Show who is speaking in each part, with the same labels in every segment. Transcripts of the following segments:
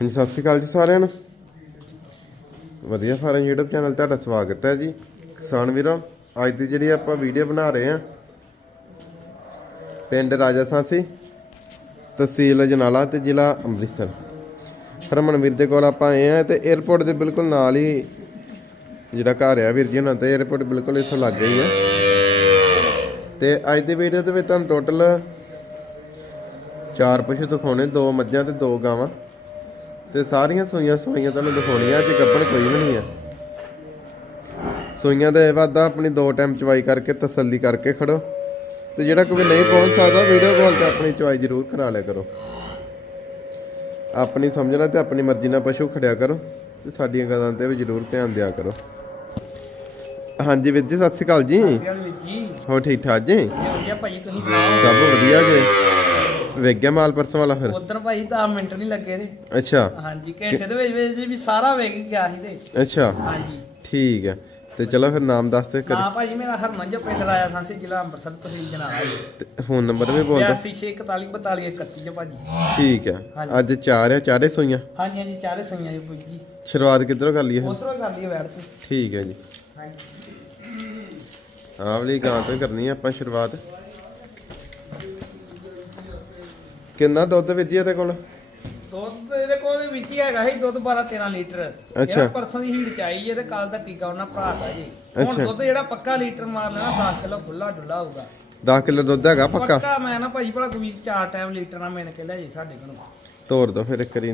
Speaker 1: ਹਾਂਜੀ, ਸਤਿ ਸ਼੍ਰੀ ਅਕਾਲ ਜੀ ਸਾਰਿਆਂ ਨੂੰ। ਵਧੀਆ ਫਾਰਮ YouTube ਚੈਨਲ ਤੁਹਾਡਾ ਸਵਾਗਤ ਹੈ ਜੀ। ਕਿਸਾਨ ਵੀਰੋ, ਅੱਜ ਦੀ ਜਿਹੜੀ ਆਪਾਂ ਵੀਡੀਓ ਬਣਾ ਰਹੇ ਆ ਪਿੰਡ ਰਾਜਾ ਸਾਂਸੀ, ਤਹਿਸੀਲ ਜਨਾਲਾ ਤੇ ਜ਼ਿਲ੍ਹਾ ਅੰਮ੍ਰਿਤਸਰ। ਹਰਮਨਵੀਰ ਦੇ ਕੋਲ ਆਪਾਂ ਆਏ ਆ ਤੇ 에어ਪੋਰਟ ਦੇ ਬਿਲਕੁਲ ਨਾਲ ਹੀ ਜਿਹੜਾ ਘਰ ਆ ਵੀਰ ਜੀ ਉਹਨਾਂ ਤੇ 에어ਪੋਰਟ ਬਿਲਕੁਲ ਇੱਥੋਂ ਲੱਗੇ ਹੀ ਆ। ਤੇ ਅੱਜ ਦੀ ਵੀਡੀਓ ਦੇ ਵਿੱਚ ਤੁਹਾਨੂੰ ਟੋਟਲ ਚਾਰ ਪਸ਼ੂ ਦਿਖਾਉਣੇ, ਦੋ ਮੱਝਾਂ ਤੇ ਦੋ ਗਾਵਾਂ। ਤੇ ਸਾਰੀਆਂ ਸੂਈਆਂ ਸੂਈਆਂ ਤੁਹਾਨੂੰ ਦਿਖਾਉਣੀਆਂ ਅੱਜ ਗੱਬਣ ਕੋਈ ਵੀ ਨਹੀਂ ਆ ਸੂਈਆਂ ਦਾ ਇਹ ਵਾਦਾ ਆਪਣੀ ਦੋ ਟਾਈਮ ਚਵਾਈ ਕਰਕੇ ਤਸੱਲੀ ਕਰਕੇ ਖੜੋ। ਤੇ ਜਿਹੜਾ ਕੋਈ ਨਹੀਂ ਪਹੁੰਚ ਸਕਦਾ ਵੀਡੀਓ ਕਾਲ ਤੇ ਆਪਣੀ ਚਵਾਈ ਜ਼ਰੂਰ ਕਰਾ ਲਿਆ ਕਰੋ। ਆਪਣੀ ਸਮਝਣਾ ਤੇ ਆਪਣੀ ਮਰਜ਼ੀ ਨਾਲ ਪਸ਼ੂ ਖੜਿਆ ਕਰੋ ਤੇ ਸਾਡੀਆਂ ਗੱਲਾਂ ਤੇ ਵੀ ਜ਼ਰੂਰ ਧਿਆਨ ਦਿਆ ਕਰੋ। ਹਾਂਜੀ ਵੀਰ ਜੀ ਸਤਿ ਸ਼੍ਰੀ ਅਕਾਲ ਜੀ। ਹੋ ਠੀਕ ਠਾਕ ਜੀ?
Speaker 2: ਵਧੀਆ ਭਾਈ ਤੁਸੀਂ ਸੁਣਾਓ?
Speaker 1: ਸਭ ਵਧੀਆ ਜੀ। ਵੇਖ ਗਿਆ ਮਾਲ ਪਰਸੋਂ ਵਾਲਾ ਫਿਰ?
Speaker 2: ਉਧਰ ਭਾਈ 10 ਮਿੰਟ ਨਹੀਂ ਲੱਗੇ ਨੇ
Speaker 1: ਅੱਛਾ।
Speaker 2: ਹਾਂਜੀ ਘੰਟੇ ਦੇ ਵਿੱਚ ਵਿੱਚ ਵੀ ਸਾਰਾ ਵੇਖ ਗਿਆ ਸੀ ਤੇ।
Speaker 1: ਅੱਛਾ।
Speaker 2: ਹਾਂਜੀ।
Speaker 1: ਠੀਕ ਹੈ ਤੇ ਚਲੋ ਫਿਰ ਨਾਮ ਦੱਸ ਤੇ ਕਰ
Speaker 2: ਨਾ ਭਾਈ ਮੇਰਾ ਹਰਮਨ ਜੋ ਪਿੰਡ ਰਾਇਆ ਸਾਂਸੀ ਜ਼ਿਲ੍ਹਾ ਅੰਮ੍ਰਿਤਸਰ ਤਹਿਸੀਲ ਜਨਾਲਾ
Speaker 1: ਫੋਨ ਨੰਬਰ ਵੀ ਬੋਲ ਦੋ
Speaker 2: 8641424131 ਚ ਭਾਜੀ।
Speaker 1: ਠੀਕ ਹੈ। ਅੱਜ ਚਾਰ ਹੈ ਚਾਰੇ ਸੋਈਆਂ?
Speaker 2: ਹਾਂਜੀ ਹਾਂਜੀ ਚਾਰੇ ਸੋਈਆਂ ਜੀ ਭਾਈ ਜੀ।
Speaker 1: ਸ਼ੁਰੂਆਤ ਕਿੱਧਰੋਂ ਕਰ ਲਈਏ
Speaker 2: ਉਧਰੋਂ ਕਰ ਲਈਏ ਵੈੜ ਤੇ।
Speaker 1: ਠੀਕ ਹੈ ਜੀ।
Speaker 2: ਹਾਂਜੀ।
Speaker 1: ਆਹ ਵਾਲੀ ਗਾਂ ਤੋਂ ਹੀ ਕਰਨੀ ਹੈ ਆਪਾਂ ਸ਼ੁਰੂਆਤ। ਕਿੰਨਾ ਦੁੱਧ ਵਿੱਚ ਇਹਦੇ ਕੋਲ?
Speaker 2: ਦੁੱਧ ਇਹਦੇ ਕੋਲ ਵਿੱਚ ਹੀ ਹੈਗਾ ਸੀ ਦੁੱਧ 12 13 ਲੀਟਰ।
Speaker 1: ਅੱਛਾ।
Speaker 2: ਪਰਸੋਂ ਦੀ ਹੀੜ ਚਾਈ ਜੇ ਤੇ ਕੱਲ ਦਾ ਟੀਕਾ ਉਹਨਾਂ ਭਰਾਤਾ ਜੀ। ਹੁਣ। ਦੁੱਧ ਜਿਹੜਾ ਪੱਕਾ ਲੀਟਰ ਮਾਰ ਲੈਣਾ 10 ਕਿਲੋ ਖੁੱਲਾ ਡੁੱਲਾ ਹੋਊਗਾ।
Speaker 1: 10 ਕਿਲੋ ਦੁੱਧ ਹੈਗਾ ਪੱਕਾ?
Speaker 2: ਪੱਕਾ ਮੈਂ ਨਾ ਭਾਈ ਭਲਾ ਕੋਈ ਚਾਰ ਟਾਈਮ ਲੀਟਰ ਨਾਲ ਮਿਣ ਕੇ ਲੈ ਜੀ ਸਾਡੇ ਕੋਲੋਂ।
Speaker 1: ਤੋੜ ਦੋ ਫਿਰ ਇੱਕ
Speaker 2: ਜੀ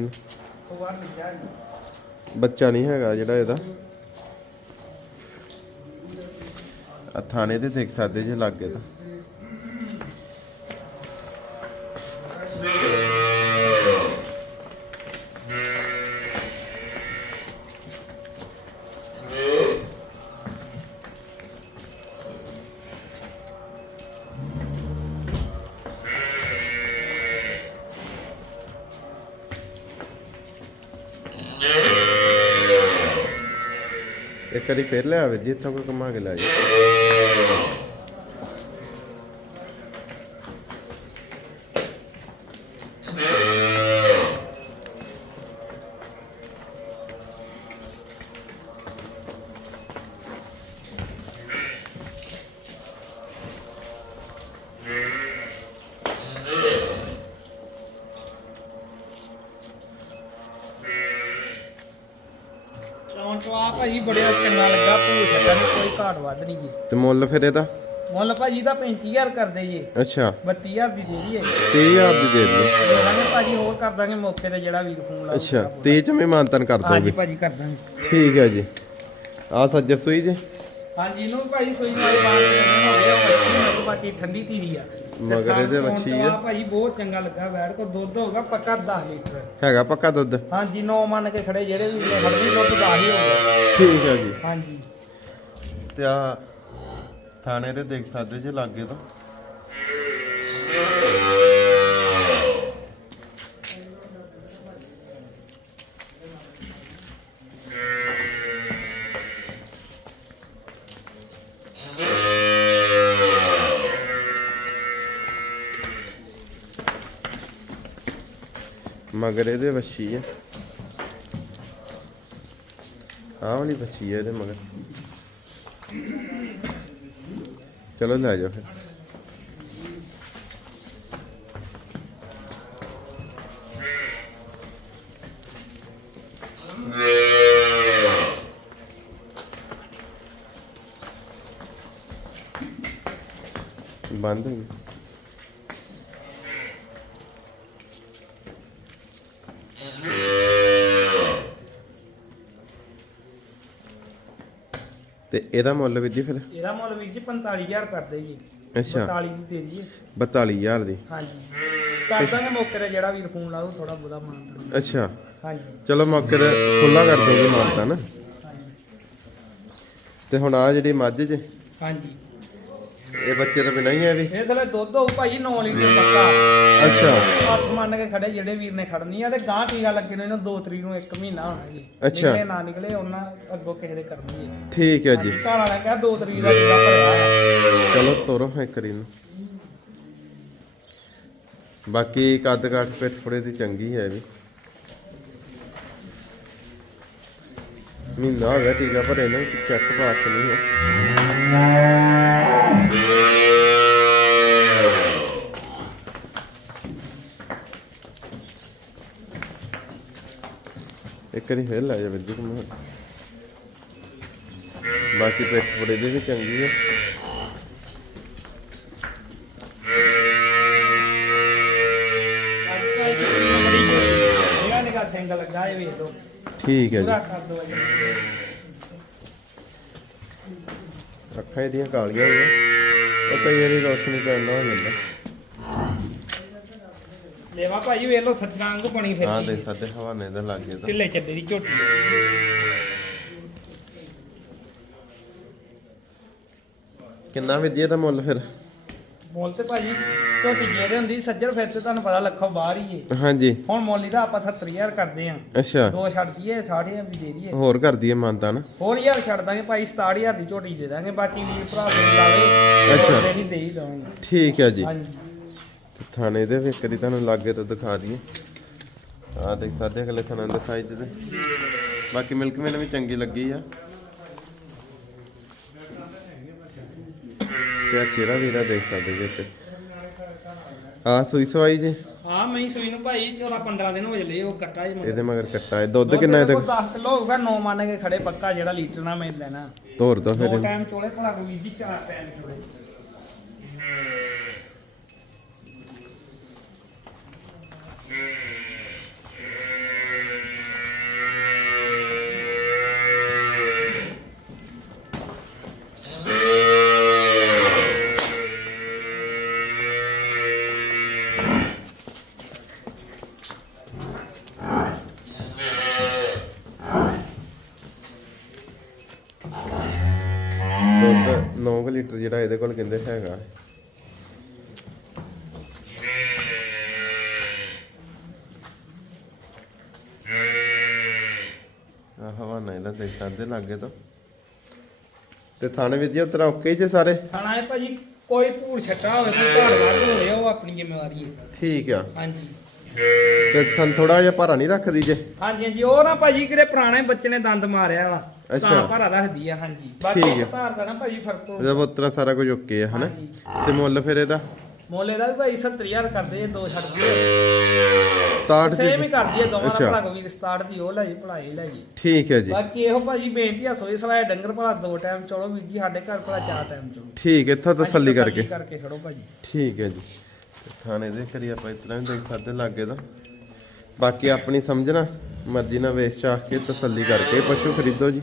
Speaker 1: ਬੱਚਾ ਨਹੀਂ ਹੈਗਾ ਜਿਹੜਾ ਇਹਦਾ। ਆ ਥਾਣੇ ਤੇ ਦੇਖ ਸਕਦੇ ਜੇ ਲੱਗੇ ਤਾਂ। ਇੱਕ ਵਾਰੀ ਫੇਰ ਲੈ ਆਵੇ ਜਿੱਥੋਂ ਕੋਈ ਕਮਾ ਕੇ ਲੈ ਜਾ
Speaker 2: ਚਵਾ ਭਾਈ ਬੜਿਆ ਚੰਗਾ ਲੱਗਾ ਭੂਸ ਛੱਡਾ ਨਹੀਂ ਕੋਈ ਘਾਟ ਵੱਧ ਨਹੀਂ ਜੀ
Speaker 1: ਤੇ ਮੁੱਲ ਫਿਰ ਇਹਦਾ?
Speaker 2: ਮੁੱਲ ਭਾਜੀ ਦਾ 35000 ਕਰਦੇ ਜੀ।
Speaker 1: ਅੱਛਾ।
Speaker 2: 32000 ਦੀ ਦੇ ਦਈਏ।
Speaker 1: 30000 ਦੀ ਦੇ ਦਿਓ।
Speaker 2: ਦੇ ਦਾਂਗੇ ਭਾਜੀ ਹੋਰ ਕਰ ਦਾਂਗੇ ਮੌਕੇ ਤੇ ਜਿਹੜਾ ਵੀਰ ਫੋਨ ਲਾਊਗਾ।
Speaker 1: ਅੱਛਾ 30 ਚ ਵੀ ਮਾਨਤਨ ਕਰ
Speaker 2: ਹਾਂਜੀ
Speaker 1: ਦੋਗੇ
Speaker 2: ਭਾਜੀ ਕਰ ਦਾਂਗੇ।
Speaker 1: ਠੀਕ ਹੈ ਜੀ। ਆ ਸੱਜਰ ਸੂਈ ਜੀ?
Speaker 2: ਹਾਂਜੀ ਇਹਨੂੰ ਭਾਈ ਸੋਈ ਬਾਤ ਨਹੀਂ ਹੋ ਗਿਆ ਮੱਛੀ ਨਾਲ ਬਾਕੀ ਠੰਡੀ ਧੀਰੀ ਆ। ਤੇ
Speaker 1: ਮਗਰ ਇਹਦੇ ਵੱਛੀ ਆ।
Speaker 2: ਭਾਈ ਬਹੁਤ ਚੰਗਾ ਲੱਗਾ ਵੈੜ ਕੋ ਦੁੱਧ ਹੋਗਾ ਪੱਕਾ 10 ਲੀਟਰ।
Speaker 1: ਹੈਗਾ ਪੱਕਾ ਦੁੱਧ?
Speaker 2: ਹਾਂਜੀ ਨੌ ਮੰਨ ਕੇ ਖੜੇ ਜਿਹੜੇ ਵੀ ਖੜਦੇ ਦੁੱਧ 10 ਹੀ ਹੋਗਾ
Speaker 1: ਠੀਕ ਹੈ ਜੀ।
Speaker 2: ਹਾਂਜੀ।
Speaker 1: ਤੇ ਆ ਥਾਣੇ ਦੇ ਦੇਖ ਸਕਦੇ ਜੇ ਲਾਗੇ ਤੋਂ। ਮਗਰ ਇਹਦੇ ਵੱਛੀ ਆ ਆਹ ਵਾਲੀ ਵੱਛੀ ਆ ਇਹਦੇ ਮਗਰ ਚਲੋ ਲੈ ਜਾਓ ਫਿਰ ਬੰਦ ਹੋ ਗਈ ਤੇ ਇਹਦਾ ਮੁੱਲ ਵੀ ਜੀ ਫਿਰ?
Speaker 2: ਇਹਦਾ ਮੁੱਲ ਵੀਰ ਜੀ 45000 ਕਰਦੇ ਜੀ।
Speaker 1: ਅੱਛਾ।
Speaker 2: 42 ਦੀ ਦੇ ਦਈਏ।
Speaker 1: 42000 ਦੀ।
Speaker 2: ਹਾਂਜੀ। ਕਰ ਦਾਂਗੇ ਮੌਕੇ ਤੇ ਜਿਹੜਾ ਵੀਰ ਫੋਨ ਲਾਊ ਥੋੜਾ ਬੋਦਾ ਮਾਨ
Speaker 1: ਅੱਛਾ।
Speaker 2: ਹਾਂਜੀ।
Speaker 1: ਚਲੋ ਮੌਕੇ ਤੇ ਖੁੱਲਾ ਕਰ ਦੋਗੇ ਮਾਨਤਾ ਨਾ। ਤੇ ਹੁਣ ਆ ਜਿਹੜੀ ਮੱਝ ਜੇ।
Speaker 2: ਹਾਂਜੀ।
Speaker 1: ਇਹ ਬੱਚੇ ਤਾਂ ਬਿਨਾਂ ਹੀ ਆ ਵੀ
Speaker 2: ਇਹ ਥਲੇ ਦੁੱਧ ਹੋਊ ਭਾਈ 9 ਲੀਟਰ ਪੱਕਾ
Speaker 1: ਅੱਛਾ।
Speaker 2: ਹੱਥ ਮੰਨ ਕੇ ਖੜੇ ਜਿਹੜੇ ਵੀਰ ਨੇ ਖੜਨੀ ਆ ਤੇ ਗਾਂ ਟੀਕਾ ਲੱਗੇ ਨੇ ਇਹਨੂੰ 2 ਤਰੀਕ ਨੂੰ 1 ਮਹੀਨਾ ਹੋਣਾ ਜੀ।
Speaker 1: ਅੱਛਾ।
Speaker 2: ਨਿਕਲੇ ਨਾ ਨਿਕਲੇ ਉਹਨਾਂ ਅੱਗੋਂ ਕਿਸੇ ਦੇ ਕਰਨੀ ਹੈ
Speaker 1: ਠੀਕ ਹੈ ਜੀ।
Speaker 2: ਘਰ ਵਾਲਾ ਕਿਹਾ 2 ਤਰੀਕ ਦਾ ਟੀਕਾ ਭਰਿਆ ਆ
Speaker 1: ਚਲੋ ਤੋਰੋ ਇੱਕ ਰੀ ਨੂੰ ਬਾਕੀ ਕੱਦ ਕਾਠ ਪੇ ਥੋੜੇ ਦੀ ਚੰਗੀ ਹੈ ਵੀ ਮਹੀਨਾ ਹੋ ਗਿਆ ਟੀਕਾ ਭਰੇ ਨੇ ਚੈੱਕ ਪਾਸ ਨਹੀਂ ਹੈ। ਇੱਕ ਵਾਰੀ ਫੇਰ ਲੈ ਜਾ ਵੀਰ ਜੀ ਘੁੰਮਾ ਬਾਕੀ ਪਿੱਠ ਬੜੇ ਦੀ ਵੀ ਚੰਗੀ ਹੈ ਠੀਕ ਹੈ ਜੀ।
Speaker 2: ਕਰ ਜੀ
Speaker 1: ਅੱਖਾਂ ਇਹਦੀਆਂ ਕਾਲੀਆਂ ਹੋਈਆਂ। ਉਹ ਕਈ ਵਾਰੀ ਰੋਸ਼ਨੀ ਪੈਣ ਨਾਲ ਹੋ ਜਾਂਦਾ।
Speaker 2: ਲੈਵਾ ਭਾਈ ਵੇਖ ਲਓ ਸੱਜਣਾ ਵਾਂਗੂ ਬਣੀ
Speaker 1: ਹਾਂ
Speaker 2: ਫਿਰਦੀ
Speaker 1: ਦੇ ਸਾਡੇ ਹਵਾਨੇ ਦੇ ਲੱਗੇ ਤਾਂ।
Speaker 2: ਢਿੱਲੇ ਚੱਡੇ ਦੀ ਝੋਟੀ।
Speaker 1: ਕਿੰਨਾ ਵੀਰ ਜੀ ਮੁੱਲ ਫਿਰ?
Speaker 2: ਮੁੱਲ ਤੇ ਭਾਜੀ ਝੋਟੀ ਜਿਹਦੇ ਹੁੰਦੀ ਸੱਜਰ ਫਿਰ ਤੇ ਤੁਹਾਨੂੰ ਪਤਾ ਲੱਖੋਂ ਬਾਹਰ ਹੀ ਏ।
Speaker 1: ਹਾਂਜੀ।
Speaker 2: ਹੁਣ ਮੁੱਲ ਇਹਦਾ ਆਪਾਂ 70000 ਕਰਦੇ ਆਂ।
Speaker 1: ਅੱਛਾ।
Speaker 2: ਦੋ ਛੱਡ ਦਈਏ 60000 ਦੀ ਦੇ ਦਈਏ।
Speaker 1: ਹੋਰ ਕਰ ਦਈਏ ਮਾਨਤਾ ਨਾ।
Speaker 2: ਹੋਰ ਯਾਰ ਛੱਡ ਦਾਂਗੇ ਭਾਈ 67000 ਦੀ ਝੋਟੀ ਦੇ ਦਾਂਗੇ। ਬਾਕੀ ਵੀਰ ਭਰਾ ਦੇ ਲਾਵੇ
Speaker 1: ਅੱਛਾ।
Speaker 2: ਦੇ ਨਹੀਂ ਦੇ ਹੀ ਦਵਾਂਗੇ।
Speaker 1: ਠੀਕ ਹੈ ਜੀ।
Speaker 2: ਹਾਂਜੀ।
Speaker 1: ਥਾਣੇ ਦੇ ਵੀ ਇੱਕ ਵਾਰੀ ਤੁਹਾਨੂੰ ਲਾਗੇ ਤੋਂ ਦਿਖਾ ਦਈਏ। ਆ ਦੇਖ ਸਕਦੇ ਅਗਲੇ ਥਾਣੇ ਦੇ ਸਾਈਜ਼ ਤੇ। ਬਾਕੀ ਮਿਲਕ ਮੇਨ ਵੀ ਚੰਗੀ ਲੱਗੀ ਆ। ਤੇ ਚਿਹਰਾ ਵੀਰਾ ਦੇਖ ਸਕਦੇ ਜੀ ਤੇ। ਆ ਸੂਈ ਸਵਾਈ ਜੀ?
Speaker 2: ਹਾਂ ਮੈਂ ਸੂਈ ਨੂੰ ਭਾਈ 14 15 ਦਿਨ ਹੋ ਜਲੇ ਉਹ ਕੱਟਾ ਹੀ
Speaker 1: ਇਹਦੇ ਮਗਰ ਕੱਟਾ ਹੈ ਦੁੱਧ ਕਿੰਨਾ ਇਹਦੇ
Speaker 2: 10 ਕਿਲੋ ਹੋਊਗਾ 9 ਮੰਨ ਕੇ ਖੜੇ ਪੱਕਾ ਜਿਹੜਾ ਲੀਟਰ ਨਾਲ ਮੈਂ ਲੈਣਾ।
Speaker 1: ਤੋਰ ਦੋ ਫਿਰ
Speaker 2: ਦੋ। ਟਾਈਮ ਚੋਲੇ ਭਲਾ ਕੋਈ ਜੀ ਚਾਰ ਟਾਈਮ ਚੋਲੇ।
Speaker 1: 9 ਲੀਟਰ ਜਿਹੜਾ ਇਹਦੇ ਕੋਲ ਕਹਿੰਦੇ ਹੈਗਾ ਸਕਦੇ ਲਾਗੇ ਤੋਂ। ਤੇ ਥਾਣੇ ਵਿੱਚ ਜੀ ਉਤਰਾ ਓਕੇ ਜੇ ਸਾਰੇ?
Speaker 2: ਖਾਣਾ ਹੈ ਭਾਜੀ ਕੋਈ ਭੂਰ ਛੱਟਾ ਹੋਵੇ ਕੋਈ ਘਾੜ ਵੱਧ ਹੋਵੇ ਉਹ ਆਪਣੀ ਜ਼ਿੰਮੇਵਾਰੀ। ਹੈ
Speaker 1: ਠੀਕ ਆ।
Speaker 2: ਹਾਂਜੀ।
Speaker 1: ਤੇ ਥਨ ਥੋੜਾ ਜਿਹਾ ਭਾਰਾ ਨਹੀਂ ਰੱਖਦੀ ਜੇ?
Speaker 2: ਹਾਂਜੀ ਹਾਂਜੀ ਉਹ ਨਾ ਭਾਜੀ ਕਿਰੇ ਪੁਰਾਣੇ ਬੱਚੇ ਨੇ ਦੰਦ ਮਾਰਿਆ ਵਾ
Speaker 1: ਅੱਛਾ।
Speaker 2: ਤਾਂ ਭਾਰਾ ਰੱਖਦੀ ਆ ਹਾਂਜੀ। ਬਾਕੀ
Speaker 1: ਠੀਕ ਹੈ।
Speaker 2: ਧਾਰ ਦਾ ਨਾ ਭਾਜੀ ਫ਼ਰਕ। ਤੋਂ
Speaker 1: ਇਹਦਾ ਉਤਰਾ ਸਾਰਾ ਕੁਝ ਓਕੇ ਆ ਹਨਾ। ਤੇ ਮੁੱਲ ਫਿਰ ਇਹਦਾ?
Speaker 2: ਮੋਲੇ ਦਾ ਵੀ ਭਾਈ 70000 ਕਰਦੇ ਜੇ ਦੋ ਛੱਡ ਕੇ।
Speaker 1: 67
Speaker 2: ਸੇਮ ਹੀ ਕਰਦੀ ਹੈ ਦੋਵਾਂ ਦਾ। ਭਲਾ ਕੋਈ 67 ਦੀ ਉਹ ਲੈ ਜੀ ਭਲਾ ਇਹ ਲੈ ਜੀ।
Speaker 1: ਠੀਕ ਹੈ ਜੀ।
Speaker 2: ਬਾਕੀ ਇਹੋ ਭਾਜੀ ਬੇਨਤੀ ਆ ਸੋਈ ਸਵਾਏ ਡੰਗਰ ਭਲਾ ਦੋ ਟਾਈਮ ਚਲੋ ਵੀਰ ਜੀ ਸਾਡੇ ਘਰ ਭਲਾ ਚਾਰ ਟਾਈਮ ਚਲੋ।
Speaker 1: ਠੀਕ ਇੱਥੋਂ ਤਸੱਲੀ ਕਰਕੇ।
Speaker 2: ਕਰਕੇ ਖੜੋ ਭਾਜੀ।
Speaker 1: ਠੀਕ ਹੈ ਜੀ। ਥਾਣੇ ਦੇ ਕਰੀ ਆਪਾਂ ਇਤਨਾ ਵੀ ਦੇਖ ਸਕਦੇ ਲਾਗੇ ਦਾ ਬਾਕੀ ਆਪਣੀ ਸਮਝਣਾ ਮਰਜ਼ੀ ਨਾਲ ਵੇਚ ਚਾਹ ਕੇ ਤਸੱਲੀ ਕਰਕੇ ਪਸ਼ੂ ਖਰੀਦੋ ਜੀ।